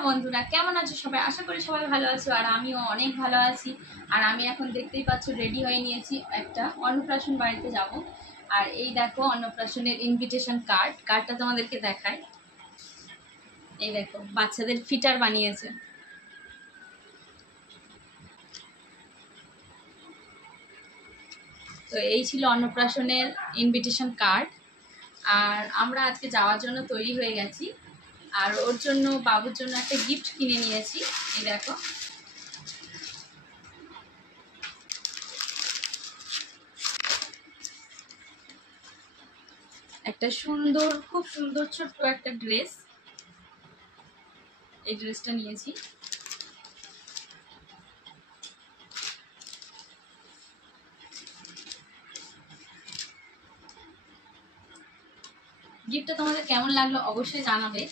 Hello বন্ধুরা, কেমন আছো সবাই? আশা করি সবাই ভালো আছো, আর আমিও অনেক ভালো আছি। আর আমি এখন দেখতেই পাচ্ছ রেডি হয়ে নিয়েছি, একটা অন্নপ্রাশন বাড়িতে যাব। আর এই দেখো অন্নপ্রাশনের ইনভিটেশন কার্ডটা তোমাদেরকে দেখাই। এই দেখো বাচ্চাদের ফিটার বানিয়েছে। তো এই ছিল অন্নপ্রাশনের ইনভিটেশন কার্ড। আর আমরা আজকে যাওয়ার জন্য তৈরি হয়ে গেছি। আর ওর জন্য, বাবুর জন্য একটা গিফট কিনে নিয়েছি। এই দেখো, একটা সুন্দর, খুব সুন্দর ছোট্ট একটা ড্রেস। এই ড্রেসটা নিয়েছি। গিফটটা তোমাদের কেমন লাগলো অবশ্যই জানাবে।